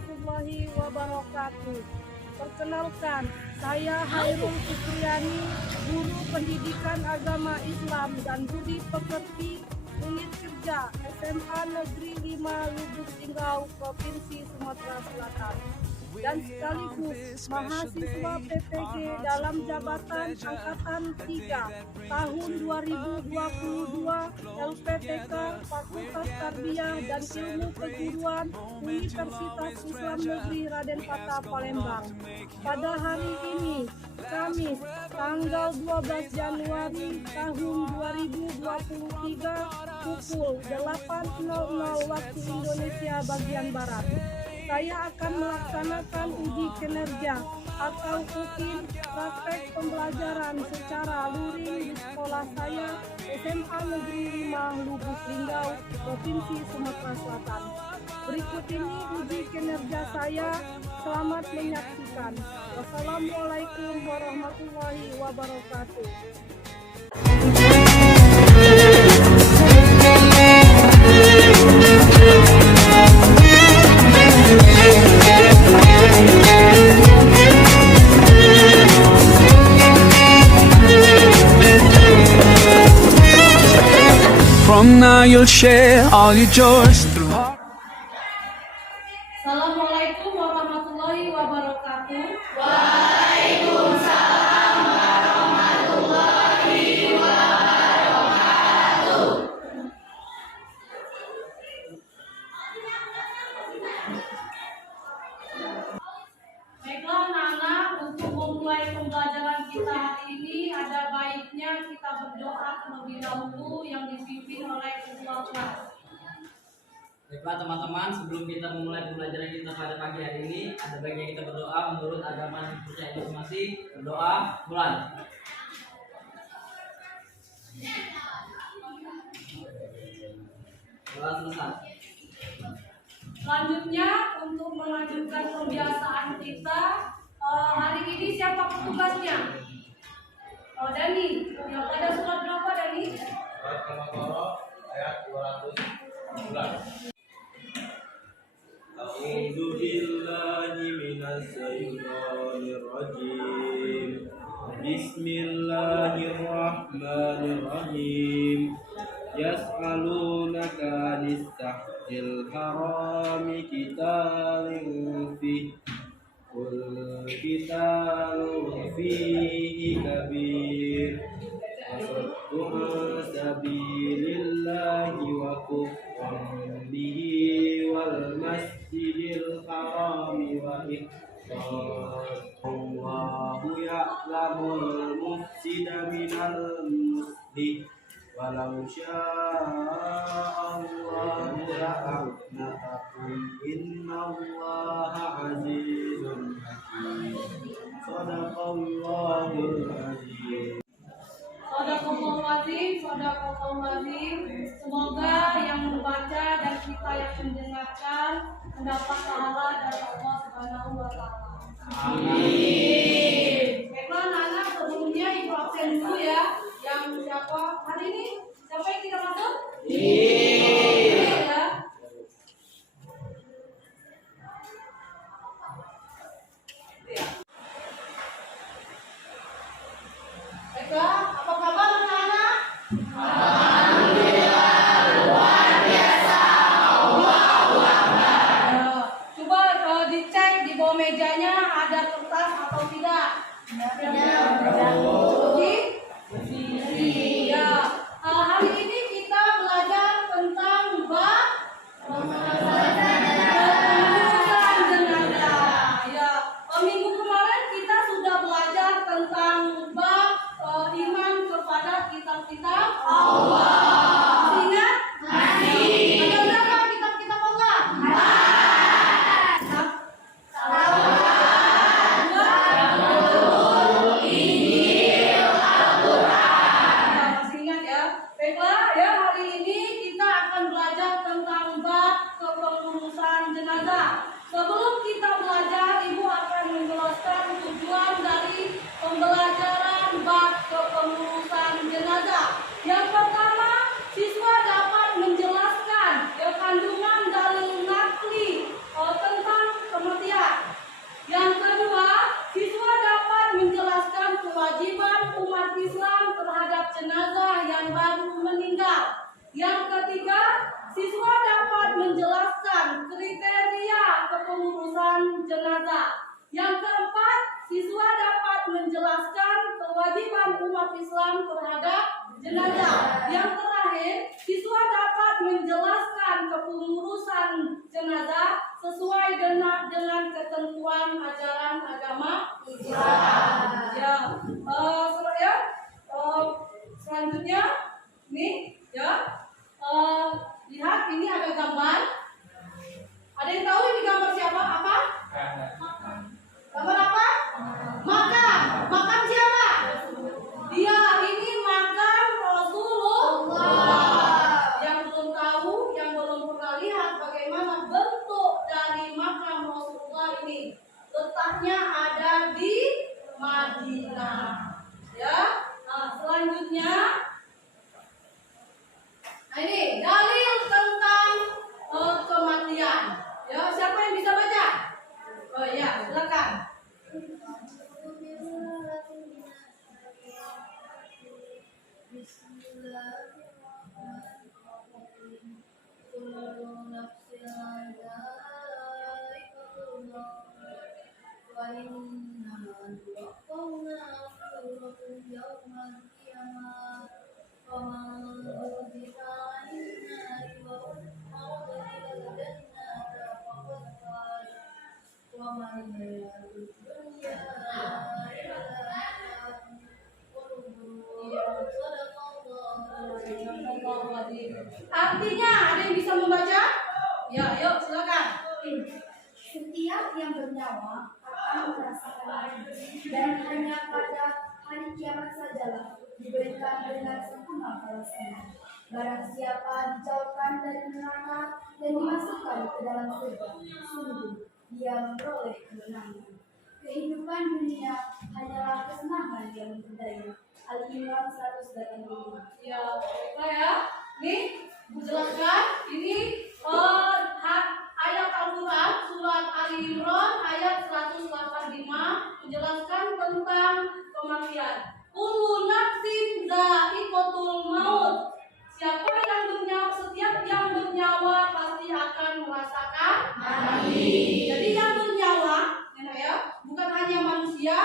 warahmatullahi wabarakatuh. Perkenalkan, saya Hairul Fitriani, Guru Pendidikan Agama Islam dan Budi Pekerti Unit Kerja SMA Negeri 5 Lubuk Linggau, Provinsi Sumatera Selatan, dan sekaligus mahasiswa PPG dalam jabatan Angkatan 3 tahun 2022 LPTK Fakultas Tarbiyah dan Ilmu Keguruan Universitas Islam Negeri Raden Patah Palembang. Pada hari ini, Kamis, tanggal 12 Januari tahun 2023 pukul 8.00 waktu Indonesia bagian Barat, saya akan melaksanakan uji kinerja atau UKIN praktek pembelajaran secara luring di sekolah saya SMA Negeri 5 Lubuk Linggau, Provinsi Sumatera Selatan. Berikut ini uji kinerja saya. Selamat menyaksikan. Wassalamualaikum warahmatullahi wabarakatuh. From now you'll share all your joys through heart. Assalamualaikum warahmatullahi wabarakatuh. Baiklah anak-anak, untuk memulai pembelajaran kita hari ini ada baiknya kita berdoa terlebih dahulu yang dipimpin oleh ketua kelas. Baiklah teman-teman, sebelum kita memulai pembelajaran kita pada pagi hari ini, ada baiknya kita berdoa menurut agama yang dipercaya masing-masing. Berdoa, mulai. Doa selesai. Selanjutnya untuk melanjutkan kebiasaan kita, hari ini siapa petugasnya? Dani. Yang pada surat berapa Dani? Surat Al-Baqarah ayat 211. A'udzu billahi minasy syaithanir rajim. Bismillahirrahmanirrahim. Yas'alunaka 'anis sahhil harami qitalin fihi qul qitalun fihi kabir wa sabilillahi wa kufran bihi wal masjidil harami wa Allahu ya'lamul mufsida minal muslih walau sya'allahu la'anatakum innallaha azizun hakim. Shadaqallahul azim. Sadaqallahul. Semoga yang membaca dan kita yang mendengarkan mendapat pahala dari Allah Subhanahu wa taala. Amin. Baiklah anak-anak, sebelumnya ibu absen dulu ya. Yang siapa hari ini? Siapa yang tidak masuk? Ya. Baiklah, apa kabar anak-anak? Coba dicek di bawah mejanya ada kertas atau tidak? Bersih? Ya. Hari ini kita belajar tentang Yang keempat, siswa dapat menjelaskan kewajiban umat Islam terhadap jenazah. Yang terakhir, siswa dapat menjelaskan kepengurusan jenazah sesuai dengan ketentuan ajaran agama Islam. Ya, selanjutnya, nih, ya, lihat ini ada gambar. Ada yang tahu ini gambar siapa? Apa? Gambar apa? Makam. Makam siapa? Dia ini makam Rasulullah. Yang belum tahu, yang belum pernah lihat bagaimana bentuk dari makam Rasulullah ini, letaknya ada di Madinah. Ya. Nah, selanjutnya, nah ini dalil tentang kematian. Ya, siapa yang bisa baca? Oh iya, silakan. Artinya ada yang bisa membaca? Ya, yuk silakan. Setiap yang bernyawa akan merasakan dan hanya pada hari kiamat sajalah diberikan dengan sempurna balasannya. Barang siapa dijauhkan dari neraka dan dimasukkan ke dalam surga, sungguh dia memperoleh kemenangan. Kehidupan dunia hanyalah kesenangan yang berdaya. Al-Imran 185. Ya, baiklah ya. Nih, menjelaskan ini ayat Al-Quran surat Ali Imran ayat 185 menjelaskan tentang kematian. Kullu nafsin dha'iqatul maut. Setiap yang bernyawa pasti akan merasakan mati. Jadi yang bernyawa, ya, bukan hanya manusia,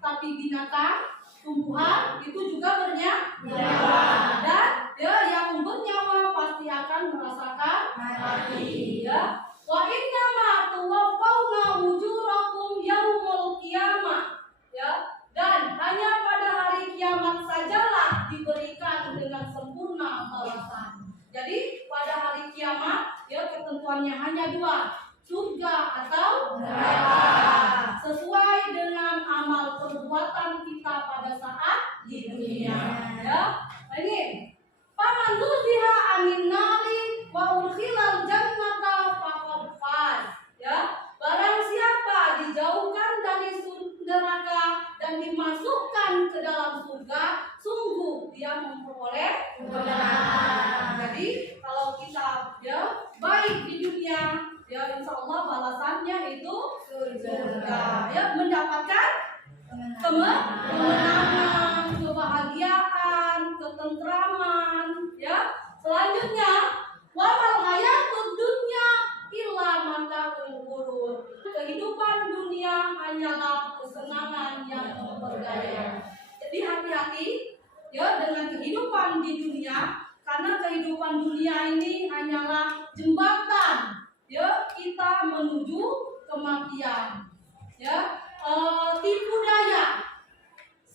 tapi binatang, tumbuhan itu juga bernyawa. Dan ya, yang bernyawa pasti akan merasakan mati. Ya. Wa inna ma tuwaffawna ujurakum yaumul qiyamah. Ya. Dan hanya pada hari kiamat sajalah diberikan dengan sempurna balasan. Jadi pada hari kiamat, ya, ketentuannya hanya dua, surga atau neraka, sesuai dengan amal perbuatan kita pada saat di dunia. Ya, ini paman zuhziha anin nari wa udkhilal jannata faqad faz. Ya, barang siapa dijauhkan dari neraka dan dimasukkan ke dalam surga, sungguh dia memperoleh kemenangan. Jadi kalau kita, ya, baik di dunia, ya, insya Allah balasannya itu surga. Ya, mendapatkan kemenangan, kebahagiaan, ketentraman. Ya, selanjutnya, wamal hayatud dunya illa mataul ghurur. Kehidupan dunia hanyalah kesenangan yang berdaya. Jadi hati-hati, ya, dengan kehidupan di dunia, karena kehidupan dunia ini hanyalah jembatan, ya, kita menuju kematian. Ya, tipu daya.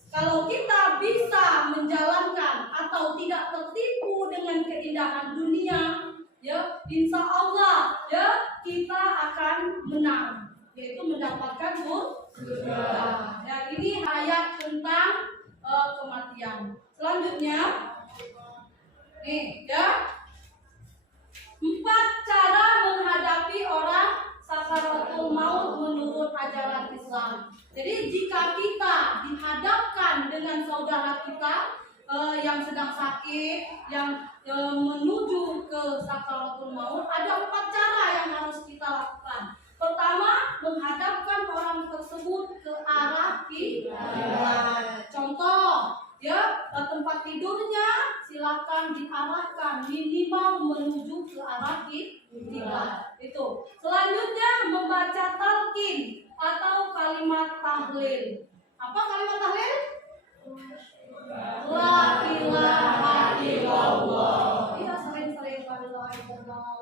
Kalau kita bisa menjalankan atau tidak tertipu dengan keindahan dunia, ya, insya Allah, ya, kita akan menang, yaitu mendapatkan surga. Ya, ini ayat tentang kematian. Selanjutnya, nih, ya, 4 cara menghadapi orang sakaratul maut menurut ajaran Islam. Jadi jika kita dihadapkan dengan saudara kita yang sedang sakit, yang menuju ke sakaratul maut, ada 4 cara yang harus kita lakukan. Pertama, menghadapkan orang tersebut ke arah kiblat. Contoh, ya, tempat tidurnya silakan diarahkan minimal menuju ke arah kiblat. Itu. Selanjutnya, membaca talqin atau kalimat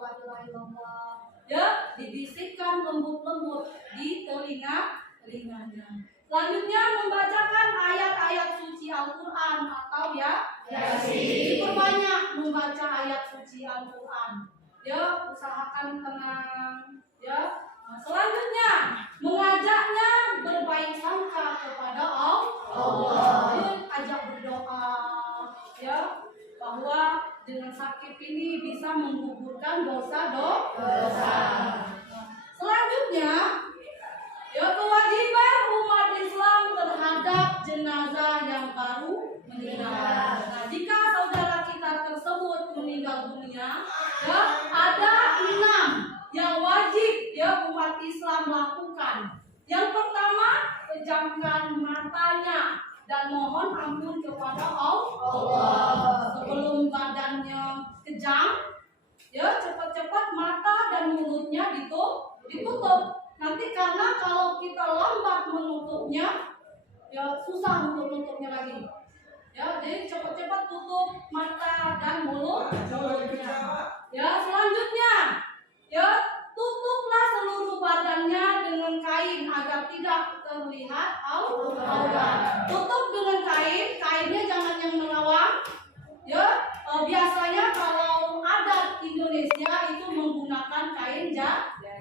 la ilaha illallah. Ya, dibisikkan lembut-lembut di telinganya. Selanjutnya membacakan ayat-ayat suci Al-Quran atau Yasin. Diperbanyak membaca ayat suci Al-Quran. Ya, usahakan tenang. Ya. Nah, selanjutnya mengajaknya berbaik sangka kepada Allah. Ya, ajak berdoa. Ya, bahwa dengan sakit ini bisa menggugurkan dosa. Selanjutnya, ya, kewajiban umat Islam terhadap jenazah yang baru meninggal. Nah, jika saudara kita tersebut meninggal dunia, ya, ada 6 yang wajib ya umat Islam lakukan. Yang pertama, pejamkan matanya dan mohon ampun kepada Allah. Sebelum badannya kejam, ya, cepat-cepat mata dan mulutnya ditutup. Nanti karena kalau kita lambat menutupnya, ya susah untuk nutupnya lagi. Ya, jadi cepat-cepat tutup mata dan mulutnya. Ya, selanjutnya, ya, tutuplah seluruh badannya dengan kain agar tidak terlihat aurat. Tutup dengan kain, kainnya jangan yang melawang. Ya, biasanya kalau adat Indonesia itu menggunakan kain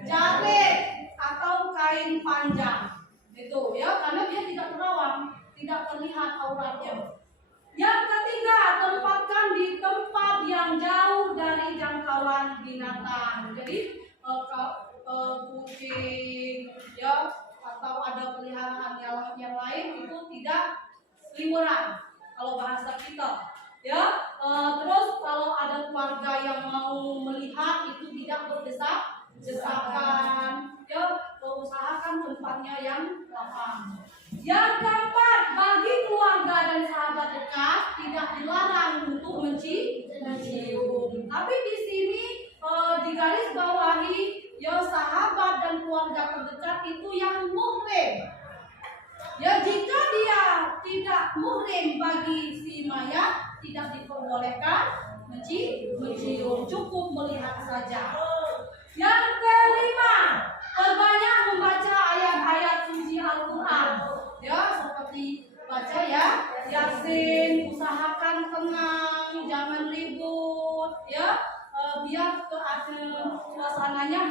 jarit atau kain panjang. Itu ya, karena dia tidak terawang, tidak terlihat auratnya. Yang ketiga, tempatkan di tempat yang jauh dari jangkauan binatang. Jadi kucing, ya, atau ada peliharaan yang lain itu tidak seliweran kalau bahasa kita. Ya, terus kalau ada keluarga yang mau melihat itu tidak berdesak-desakan. Ya, usahakan tempatnya yang lapang. Yang keempat, bagi keluarga dan sahabat dekat tidak dilarang untuk mencium. Tapi di sini digaris bawahi, ya, sahabat dan keluarga terdekat itu yang muhrim. Ya, jika dia tidak muhrim bagi si mayat, tidak diperbolehkan mencium, cukup melihat saja. Yang kelima, perbanyak membaca ayat-ayat suci Al-Quran. Ya, seperti baca ya Yasin, usahakan tenang, jangan ribut, ya, biar suasananya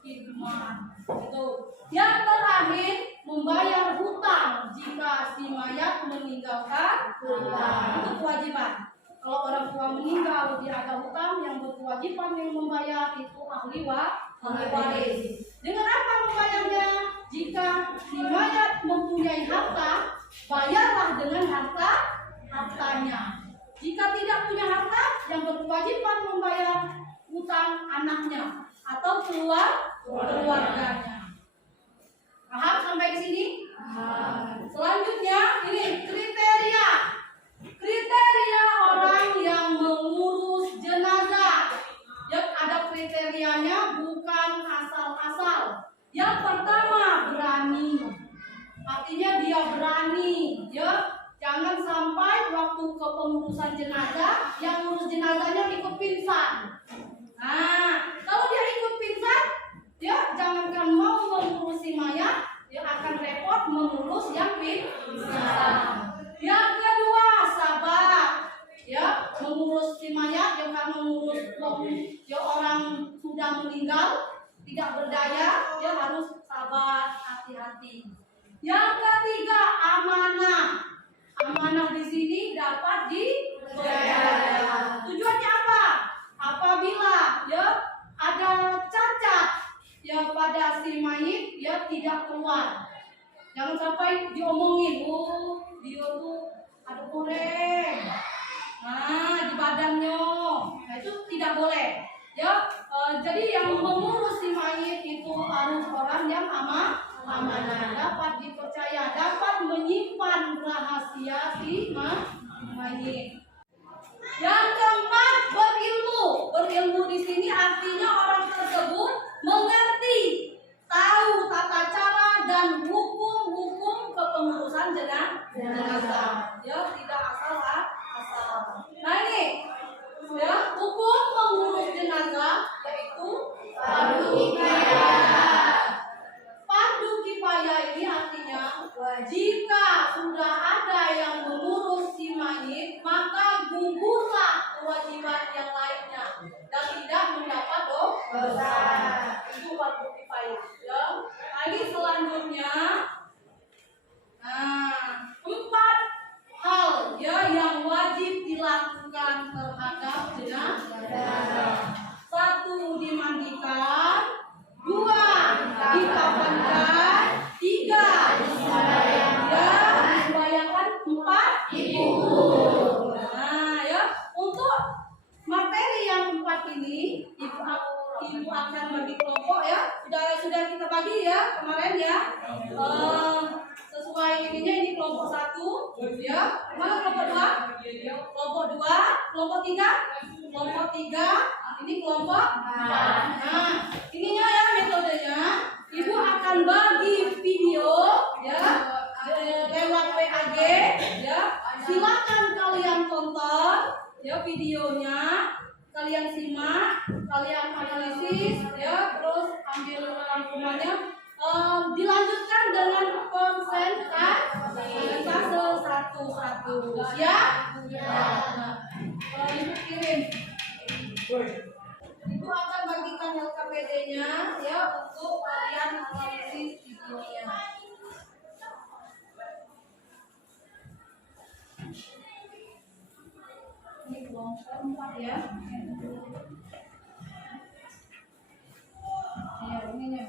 hikmah. Itu. Yang terakhir, membayar hutang jika si mayat meninggalkan hutang. Itu kewajiban. Kalau orang tua meninggal dia ada hutang, yang berkewajiban yang membayar itu ahli waris. Dengan apa membayarnya? Jika si mayat mempunyai harta, bayarlah dengan hartanya. Jika tidak punya harta, yang berkewajiban membayar hutang anaknya atau keluarganya. Paham sampai ke sini? Selanjutnya ini kriteria orang yang mengurus jenazah. Yang ada kriterianya, bukan asal-asal. Yang pertama, berani. Artinya dia berani, ya. Jangan sampai waktu kepengurusan jenazah, yang ngurus jenazahnya ikut pingsan. Nah, kalau dia ikut pingsan, ya jangankan mau mengurusi mayat, dia akan repot mengurus yang pingsan. Yang kedua, sabar. Ya, mengurus si mayat, ya, karena mengurus ya orang sudah meninggal, tidak berdaya, dia harus sabar, hati-hati. Yang ketiga, amanah. Amanah di sini dapat dipercaya. Tujuannya apa? Apabila ya ada cacat ya pada si mayit, ya tidak keluar. Jangan sampai diomongin, oh dia tuh ada koreng, nah di badannya. Nah itu tidak boleh. Ya, jadi yang mengurus si mayit itu harus orang yang amanah, dapat dipercaya, dapat menyimpan rahasia si mayit. Yang keempat, berilmu. Berilmu di sini artinya orang tersebut mengerti, tahu tata cara dan hukum-hukum kepengurusan jenazah. Ya, tidak asal-asal. Nah ini, ya, hukum mengurus jenazah yaitu dosa. Itu fardu kifayah. Ya. Lagi selanjutnya, nah, 4 hal ya yang wajib dilakukan terhadap jenazah. 1. Dimandikan, 2. dikafankan, 3. disembahyangkan, 4. dikubur. Nah, ya, untuk materi yang 4 ini ibu akan bagi kelompok ya. Sudah kita bagi ya kemarin ya. Sesuai ininya ini kelompok 1 ya. Mana kelompok 2? Kelompok 2, kelompok 3, kelompok 3, ini kelompok 4. Nah, ininya ya metodenya. Ibu akan bagi video ya lewat WAG ya. Silakan kalian tonton ya videonya, kalian simak, kalian analisis ya, terus ambil rangkumannya. Dilanjutkan dengan konsentrasi satu-satu. Siap? Nah, ibu kirim. Ibu akan bagikan LKPD-nya ya untuk kalian analisis videonya. Ini kelompok 4 ya. Ya, ininya.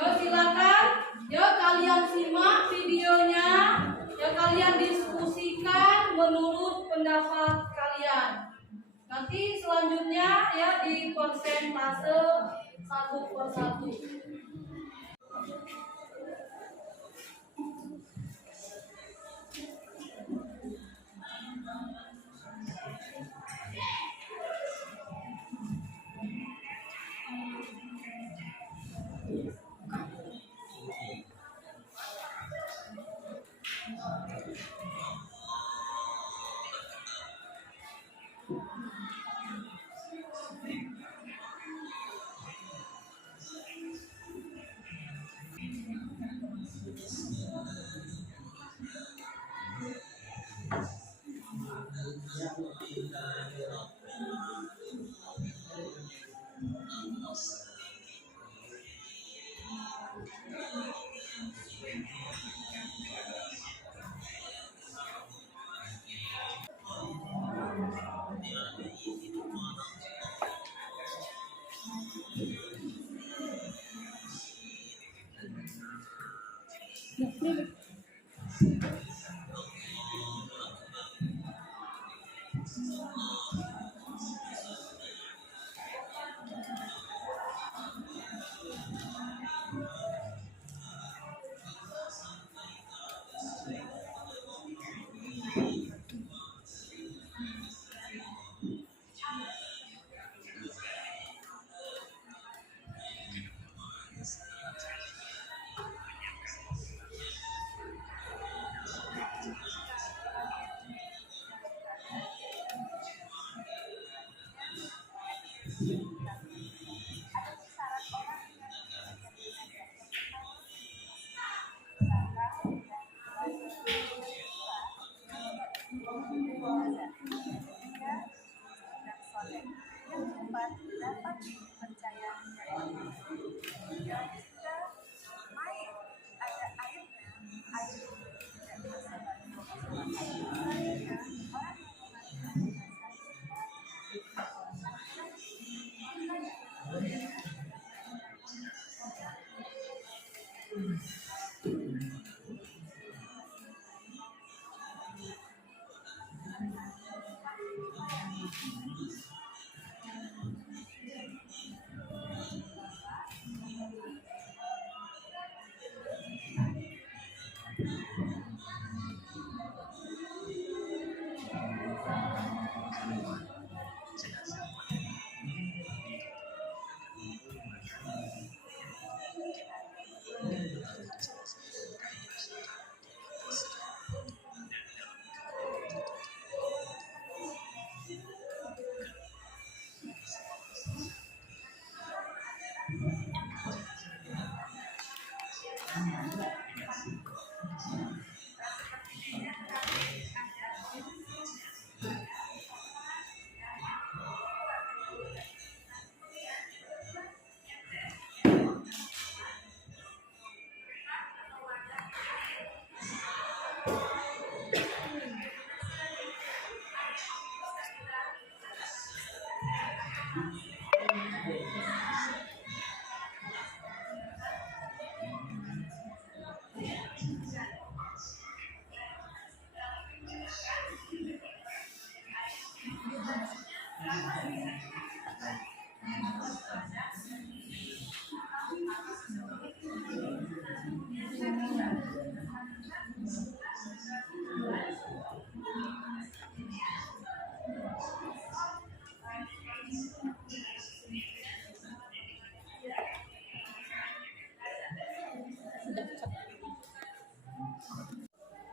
Yuk silakan, yuk kalian simak videonya, ya kalian diskusikan menurut pendapat kalian. Nanti selanjutnya ya di persentase 1/1.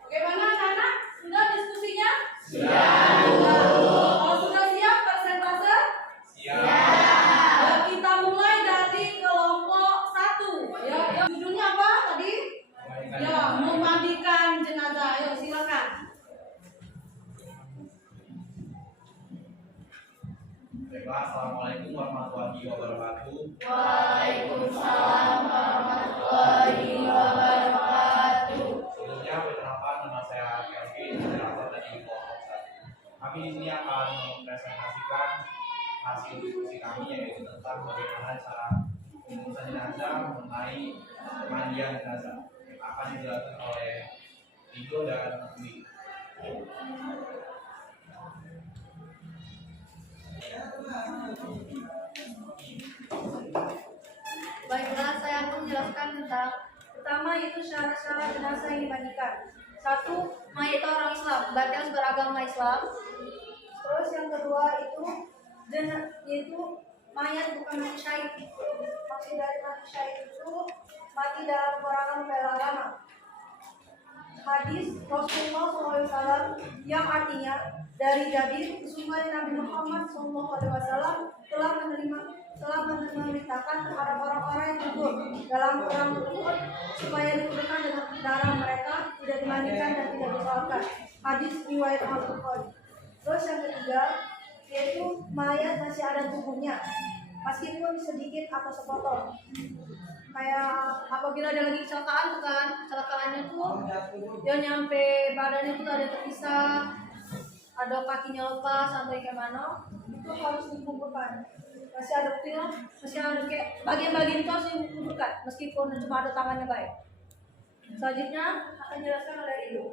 Bagaimana anak-anak? Sudah diskusinya? Kalau sudah siap persentase? Siap. Kita mulai dari kelompok 1. Ya, judulnya apa tadi? Ya, memandikan jenazah. Ayo silakan. Baiklah, assalamualaikum warahmatullahi wabarakatuh. Waalaikumsalam warahmatullahi wabarakatuh. Sebelumnya perkenalkan, nama saya Kelvin, moderator dari kelompok 1. Kami di sini akan mempresentasikan hasil diskusi kami, yaitu tentang bagaimana cara pengurusan jenazah mengenai pemandian jenazah yang akan dijelaskan oleh Rido dan Dwi. Baiklah, saya akan menjelaskan tentang pertama itu syarat-syarat jenazah yang dimandikan. 1. Mayat itu orang Islam, berarti harus beragama Islam. Terus yang kedua yaitu mayat bukan mati syahid. Maksud dari mati syahid itu mati dalam peperangan membela agama. Hadis Rasulullah SAW yang artinya dari Jabir, sesungguhnya Nabi Muhammad SAW telah memerintahkan terhadap orang-orang yang gugur dalam perang tersebut supaya dikuburkan dengan darah mereka, tidak dimandikan dan tidak disolatkan. Hadis riwayat Al-Bukhari. Terus yang ketiga yaitu mayat masih ada tubuhnya, meskipun sedikit atau sepotong. Kayak apabila dia lagi kecelakaan tuh kan, kecelakaannya tuh dia nyampe badannya tuh ada terpisah, ada kakinya lepas atau gimana, itu harus dikuburkan. Masih ada film, masih ada kayak bagian-bagian itu harus dikuburkan meskipun cuma ada tangannya baik. Selanjutnya akan dijelaskan oleh Ibu.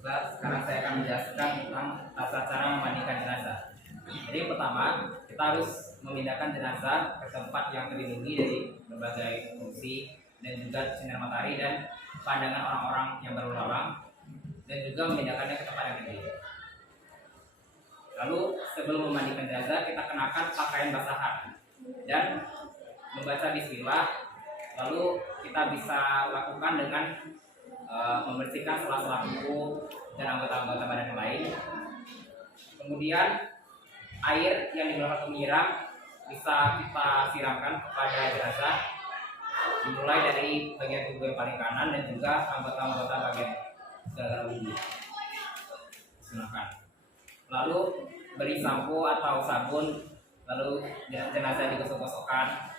Sekarang saya akan menjelaskan tentang tata cara memandikan jenazah. Jadi pertama, kita harus memindahkan jenazah ke tempat yang terlindungi dari berbagai fungsi dan juga sinar matahari dan pandangan orang-orang yang berlalu lalang, dan juga memindahkannya ke tempat yang tinggi. Lalu sebelum memandikan jenazah, kita kenakan pakaian basahan dan membaca bismillah. Lalu kita bisa lakukan dengan membersihkan sela-sela tubuh dan anggota-anggota badan yang lain. Kemudian air yang digunakan untuk menyiram bisa kita siramkan kepada jenazah, dimulai dari bagian tubuh yang paling kanan dan juga anggota-anggota bagian tubuh. Silakan. Lalu beri sampo atau sabun, lalu jenazah digosok-gosokkan.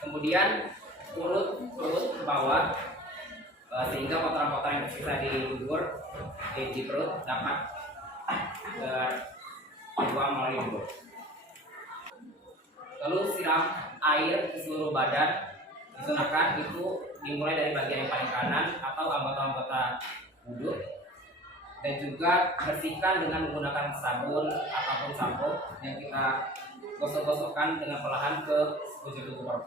Kemudian urut perut ke bawah sehingga kotoran-kotoran yang tersisa di dubur di perut dapat dibuang melalui dubur. Lalu siram air ke seluruh badan. Disunahkan itu dimulai dari bagian yang paling kanan atau anggota-anggota wudhu, dan juga bersihkan dengan menggunakan sabun ataupun sampo yang kita gosok-gosokkan dengan perlahan ke sekujur tubuh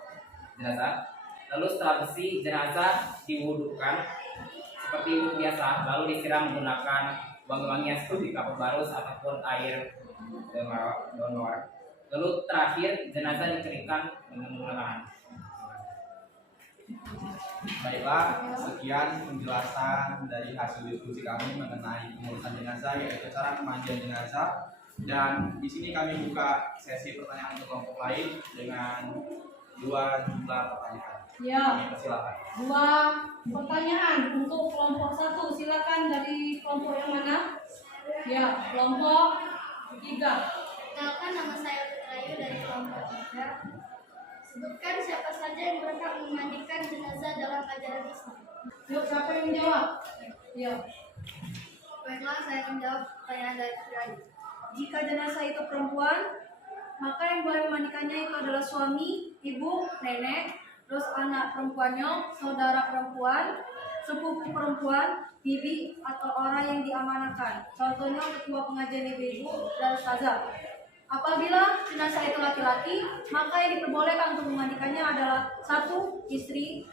jenazah. Lalu setelah bersih, jenazah diwudukan seperti wudhu biasa, lalu disiram menggunakan wangi-wangian seperti kapur barus ataupun air daun mawar. Lalu terakhir, jenazah dikeringkan dengan menggunakan handuk. Baiklah, sekian penjelasan dari hasil diskusi kami mengenai pengurusan jenazah, yaitu cara pemandian jenazah. Dan di sini kami buka sesi pertanyaan untuk kelompok lain dengan 2 jumlah pertanyaan. Ya. Kami persilakan. 2 pertanyaan untuk kelompok 1. Silakan dari kelompok yang mana? Ya, kelompok 3. Perkenalkan, nama saya Putrayu dari kelompok 3. Sebutkan siapa saja yang berhak memandikan jenazah dalam ajaran Islam. Yuk, siapa yang menjawab? Ya. Baiklah, saya akan menjawab pertanyaan dari Putrayu. Jika jenazah itu perempuan, maka yang boleh memandikannya itu adalah suami, ibu, nenek, terus anak perempuannya, saudara perempuan, sepupu perempuan, bibi, atau orang yang diamanahkan. Contohnya ketua pengajian ibu-ibu dan ustazah. Apabila jenazah itu laki-laki, maka yang diperbolehkan untuk memandikannya adalah 1. Istri,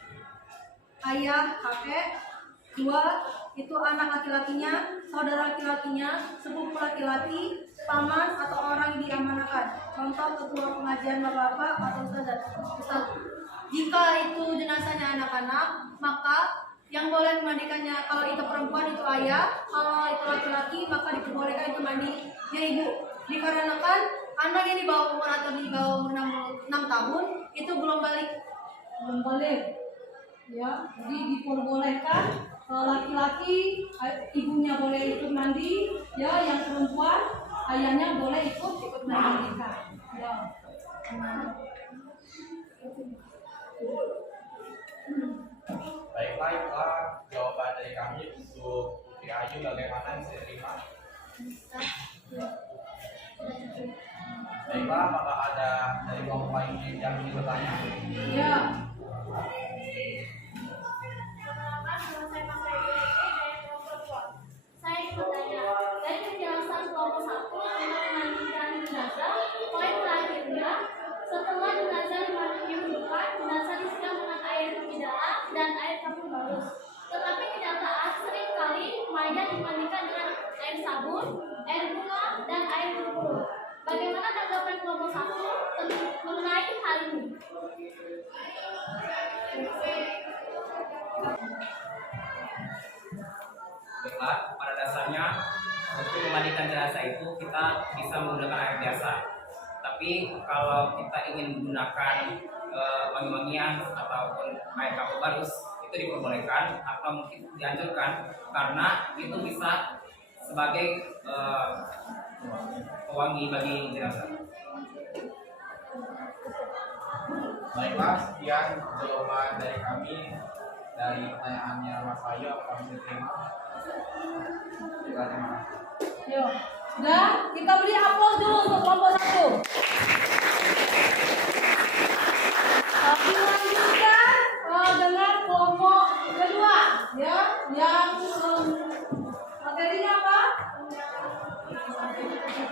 ayah, kakek. 2. Itu anak laki-lakinya, saudara laki-lakinya, sepupu laki-laki, paman, atau orang yang diamanahkan. Contoh ketua pengajian bapak-bapak atau ustaz. Jika itu jenazahnya anak-anak, maka yang boleh memandikannya kalau itu perempuan itu ayah, kalau itu laki-laki maka diperbolehkan itu mandi ya ibu. Dikarenakan anak yang di bawah umur atau di bawah 6 tahun itu belum balik. Ya, jadi diperbolehkan laki-laki ibunya boleh ikut mandi, ya, yang perempuan ayahnya boleh ikut memandikan. Ya. Baiklah, itulah jawaban dari kami untuk Putri Ayu. Bagaimana bisa terima? Baiklah, apakah ada dari kelompok lain yang ingin bertanya? Ya. Saya ingin bertanya, dari penjelasan kelompok 1 tentang memandikan jenazah, poin terakhirnya, setelah jenazah dimandikan, jenazah disiram dengan air bidara dan air kapur barus. Tetapi kenyataan seringkali mayat dimandikan dengan air sabun, air bunga, dan air berburu. Bagaimana tanggapan kelompok 1 mengenai hal ini? Baiklah, pada dasarnya untuk memandikan jenazah itu kita bisa menggunakan air biasa. Tapi kalau kita ingin menggunakan wangi-wangian ataupun air kapur barus, itu diperbolehkan atau mungkin dianjurkan karena itu bisa sebagai pewangi bagi jenazah. Baiklah, sekian jawaban dari kami dari pertanyaannya Mas Ayu. Apakah bisa terima? Baiklah, terima kasih. Yuk, sudah kita beri aplaus dulu untuk kelompok 1. Tapi lanjutkan dengan kelompok kedua, ya, yang materinya apa?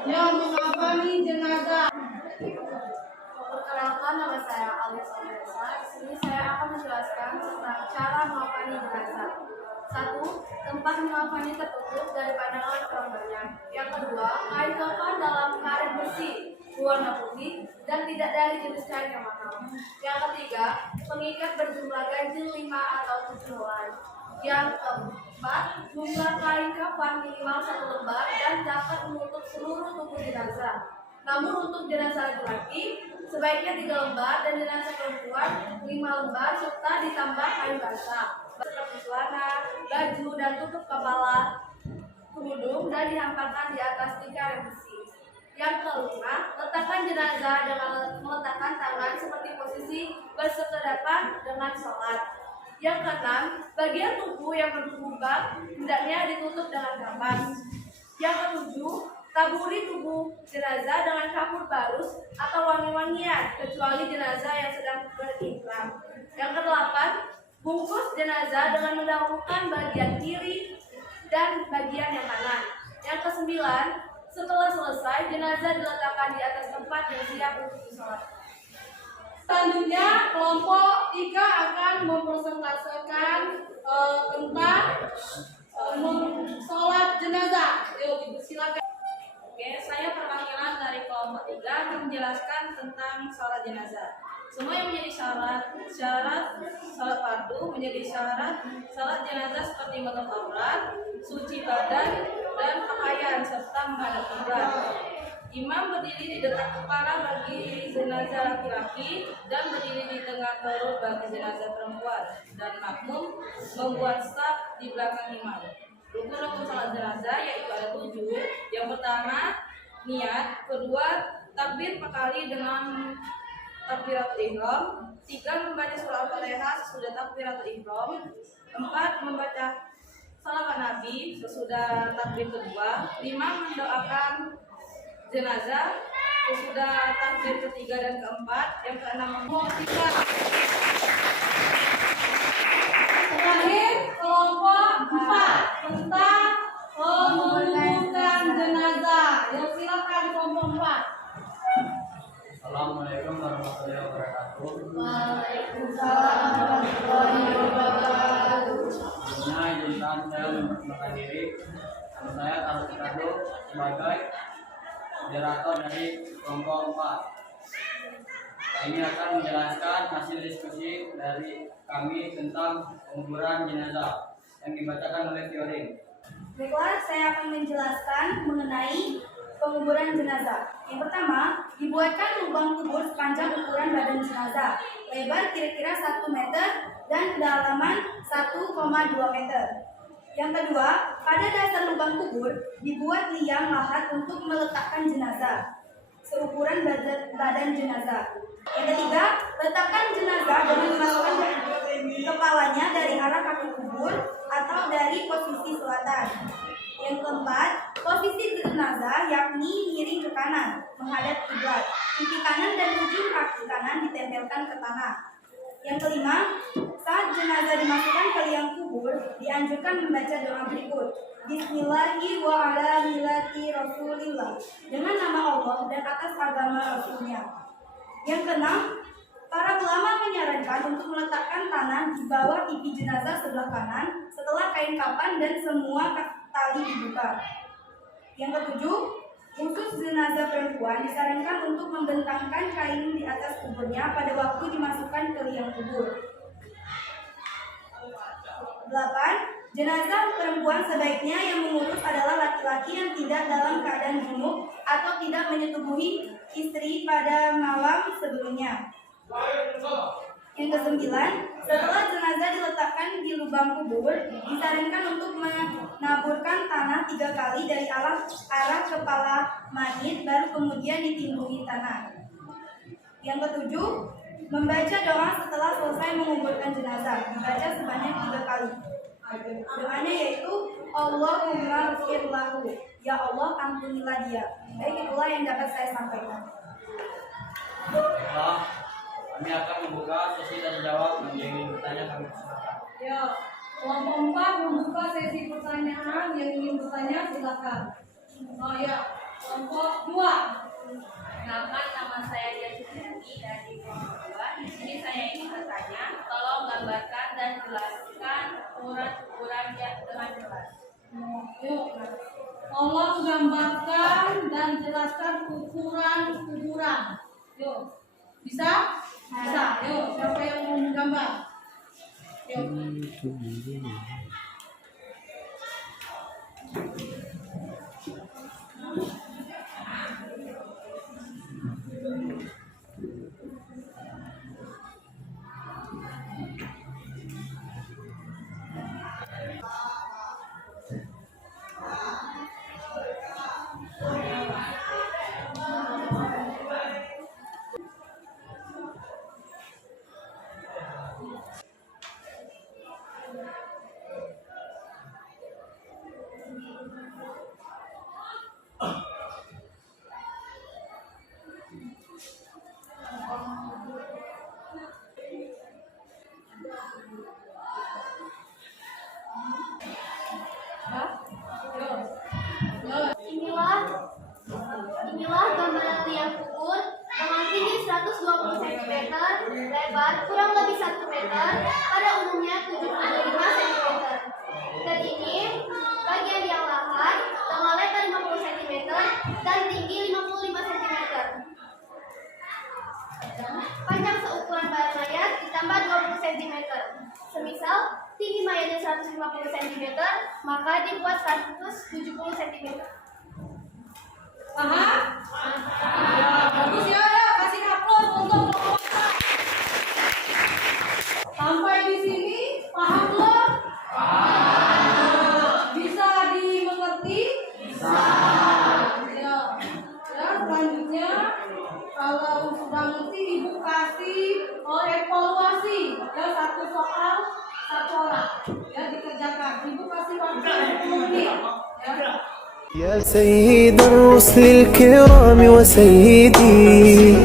Yang mengabani jenazah. Perkenalkan, nama saya Alia Somersa. Di sini saya akan menjelaskan tentang cara mengapani jenazah. 1. Tempat mengapani tertutup dari pandangan orang banyak. Yang kedua, kain kafan dalam karet besi berwarna putih dan tidak dari jenis kain yang mahal. Yang ketiga, pengikat berjumlah ganjil 5 atau 7 helai. Yang keempat, jumlah kain kafan minimal 1 lembar dan dapat menutup seluruh tubuh jenazah. Namun untuk jenazah laki-laki sebaiknya 3 lembar dan jenazah perempuan 5 lembar serta ditambah kain basah seperti celana, baju, dan tutup kepala, kerudung dan dihamparkan di atas tikar besi. Yang kelima, letakkan jenazah dengan meletakkan tangan seperti posisi bersepedatan dengan sholat. Yang keenam, bagian tubuh yang berlubang hendaknya ditutup dengan kapas. Yang ketujuh, taburi tubuh jenazah dengan kapur barus atau wangi-wangian kecuali jenazah yang sedang berihram. Yang kedelapan, bungkus jenazah dengan mendahulukan bagian kiri dan bagian yang kanan. Yang kesembilan, setelah selesai jenazah diletakkan di atas tempat yang siap untuk disolatkan. Selanjutnya kelompok 3 akan mempresentasikan tentang sholat jenazah. Yuk, silakan. Oke, saya perwakilan dari kelompok 3 akan menjelaskan tentang sholat jenazah. Semua yang menjadi syarat sholat fardu menjadi syarat sholat jenazah seperti menutup aurat, suci badan dan pakaian serta menghadap kiblat. Imam berdiri di dekat kepala bagi jenazah laki-laki dan berdiri di tengah perut bagi jenazah perempuan, dan makmum membuat saf di belakang imam. Rukun-rukun salat jenazah yaitu ada 7. Yang pertama, niat. Kedua, takbir 4 kali dengan takbiratul ihram. 3, membaca surah Al-Fatihah sesudah takbiratul ihram. 4, membaca salawat Nabi sesudah takbir kedua. 5, mendoakan jenazah. Sesudah takbir ketiga dan keempat, yang keenam Tiga. Terakhir kelompok 4 tentang menguburkan jenazah. Yuk silakan kelompok 4. Assalamualaikum warahmatullahi wabarakatuh. Waalaikumsalam warahmatullahi wabarakatuh. Sebelumnya izinkan saya memperkenalkan diri. Nama saya Tarus Ricardo sebagai moderator dari kelompok 4. Ini akan menjelaskan hasil diskusi dari kami tentang penguburan jenazah yang dibacakan oleh Fiorin. Baiklah, saya akan menjelaskan mengenai penguburan jenazah. Yang pertama, dibuatkan lubang kubur sepanjang ukuran badan jenazah, lebar kira-kira 1 meter dan kedalaman 1,2 meter. Yang kedua, pada dasar lubang kubur dibuat liang lahat untuk meletakkan jenazah seukuran badan jenazah. Yang ketiga, letakkan jenazah dengan memasukkan kepalanya dari arah kaki kubur atau dari posisi selatan. Yang keempat, posisi jenazah yakni miring ke kanan, menghadap kiblat. Pipi kanan dan ujung kaki kanan ditempelkan ke tanah. Yang kelima, saat jenazah dimasukkan ke liang kubur, dianjurkan membaca doa berikut. Bismillahi wa ala millati Rasulillah. Dengan nama Allah dan atas agama Rasulnya. Yang keenam, para ulama menyarankan untuk meletakkan tanah di bawah pipi jenazah sebelah kanan setelah kain kapan dan semua tali dibuka. Yang ketujuh, khusus jenazah perempuan disarankan untuk membentangkan kain di atas kuburnya pada waktu dimasukkan ke liang kubur. 8. Jenazah perempuan sebaiknya yang mengurus adalah laki-laki yang tidak dalam keadaan junub atau tidak menyetubuhi istri pada malam sebelumnya. Yang kesembilan, setelah jenazah diletakkan di lubang kubur, disarankan untuk menaburkan tanah 3 kali dari arah kepala mayit, baru kemudian ditimbungi tanah. Yang ketujuh, membaca doa setelah selesai menguburkan jenazah, dibaca sebanyak 3 kali. Doanya yaitu Allahumma ghfir lahu, ya Allah ampunilah dia. Baik, itulah yang dapat saya sampaikan. Baiklah, kami akan membuka sesi tanya jawab. Yang ingin bertanya kami persilakan. Ya, kelompok 4 membuka sesi pertanyaan. Yang ingin bertanya silakan. Oh ya, kelompok 2. Kenalkan, nama saya Yasudini dari kelompok 2. Di sini saya ingin bertanya, tolong gambarkan dan jelaskan ukuran-ukuran yang dengan jelas. Yuk, tolong gambarkan dan jelaskan ukuran kuburan. Yuk, bisa? Bisa. Yuk, siapa yang mau menggambar? Yuk. Inilah gambaran liang kubur dengan tinggi 120 cm, lebar kurang lebih 1 meter, pada umumnya 75 cm. Dan ini bagian liang lahat dengan lebar 50 cm dan tinggi 55 cm. Panjang seukuran badan mayat ditambah 20 cm. Semisal tinggi mayatnya 150 cm, maka dibuat 170 cm. Paham? Ya, bagus ya, ya. Kasih aplaus untuk kelompok 4. Sampai di sini paham belum? Paham. Bisa dimengerti? Bisa. Ya. Ya, selanjutnya kalau sudah ngerti ibu kasih evaluasi ya, 1 soal 1 orang ya dikerjakan. Ibu kasih waktu 10 menit ya. Ya سيد الرسل الكرام وسيدي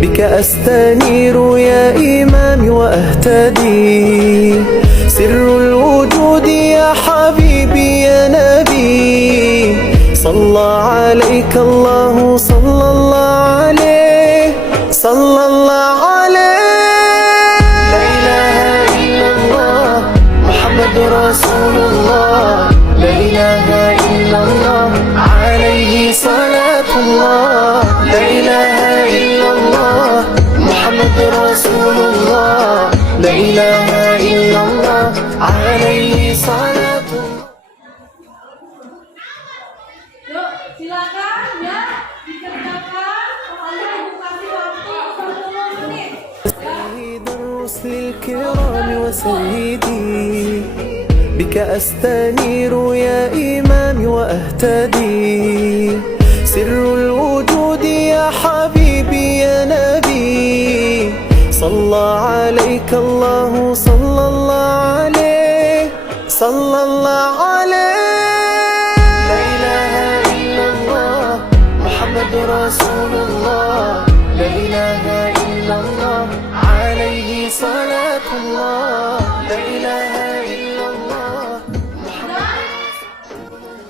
بك أستنير يا إمامي وأهتدي سر الوجود يا حبيبي يا نبي صلى عليك الله صلى الله عليه صلى الله عليه لا إله إلا الله محمد رسول الله لا إله إلا الله عليه صلاة الله لا إله إلا الله محمد رسول الله لا إله إلا الله عليه صلاة الله. Yuk, silakan ya dikerjakan. Hanya ibu kasih waktu 10 menit. سيد الرسل الكرام وسيدي بك أستنير يا إمامي وأهتدي سر الوجود يا حبيبي يا نبي صلى عليك الله صلى الله عليه صلى الله عليه لا إله إلا الله محمد رسول الله لا إله إلا الله عليه صلاة الله لا إله إلا الله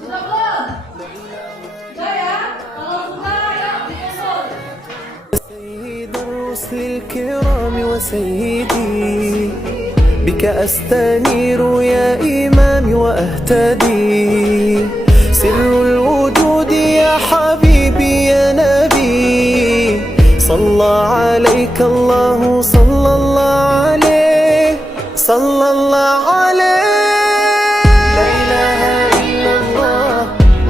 Sudah belum? Sudah ya? Kalau sudah ya disusul. سيد الرسل الكرام وسيدي بك أستنير يا إمامي وأهتدي سر الوجود يا حبيبي يا نبي صلى عليك الله صلى الله عليه صلى الله عليه لا إله إلا الله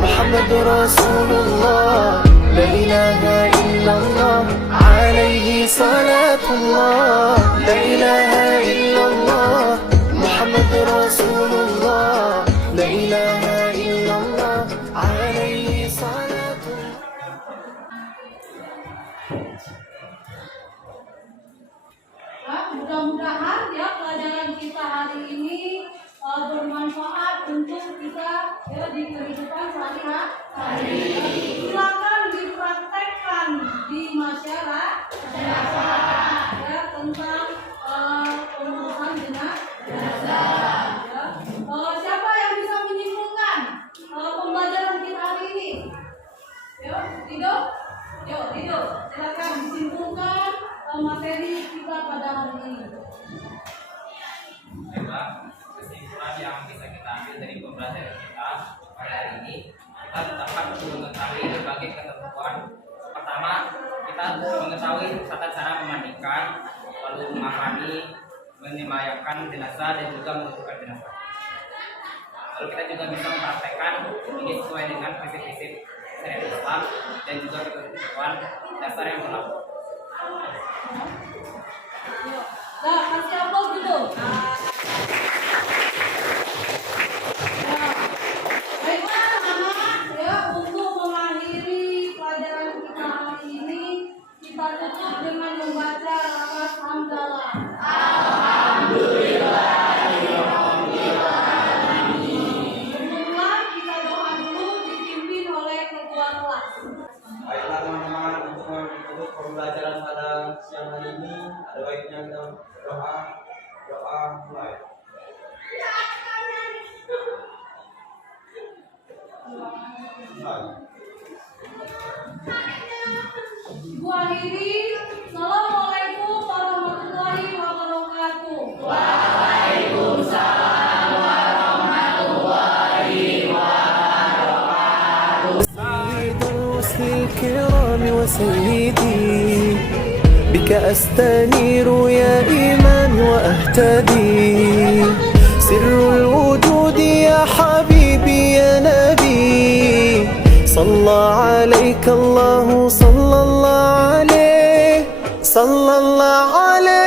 محمد رسول الله لا إله إلا الله عليه صلاة الله لا إله إلا الله محمد رسول الله لا إله إلا الله عليه صلاة الله. Nah, mudah-mudahan ya pelajaran kita hari ini bermanfaat untuk kita ya di kehidupan sehari-hari. Silakan dipraktekkan di masyarakat ya tentang pengurusan jenazah. Ya. Siapa yang bisa menyimpulkan pembelajaran kita hari ini? Yuk, Rido. Yuk, Rido. Silakan disimpulkan materi kita pada hari ini. Baiklah, kesimpulan yang bisa kita ambil dari pembelajaran kita pada hari ini, kita dapat mengetahui berbagai ketentuan. Pertama, kita mengetahui tata cara memandikan, lalu memahami, menyemayakan jenazah dan juga menentukan jenazah. Lalu kita juga bisa mempraktekkan ini sesuai dengan prinsip-prinsip syariat Islam dan juga ketentuan dasar yang berlaku. Nah, kasih aplaus dulu. Baiklah anak-anak ya, untuk mengakhiri pelajaran kita hari ini kita tutup dengan membaca lafaz hamdalah. Sebelumnya kita doa dulu dipimpin oleh ketua kelas. Baiklah teman-teman, untuk menutup pembelajaran pada siang hari ini, ada baiknya kita doa mulai. Ibu akhiri, Assalamualaikum warahmatullahi wabarakatuh. سيد الرسل الكرام وسيدي بك أستنير يا إمامي وأهتدي سر الوجود يا حبيبي يا نبي صلى عليك الله صلى الله عليه صلى الله عليه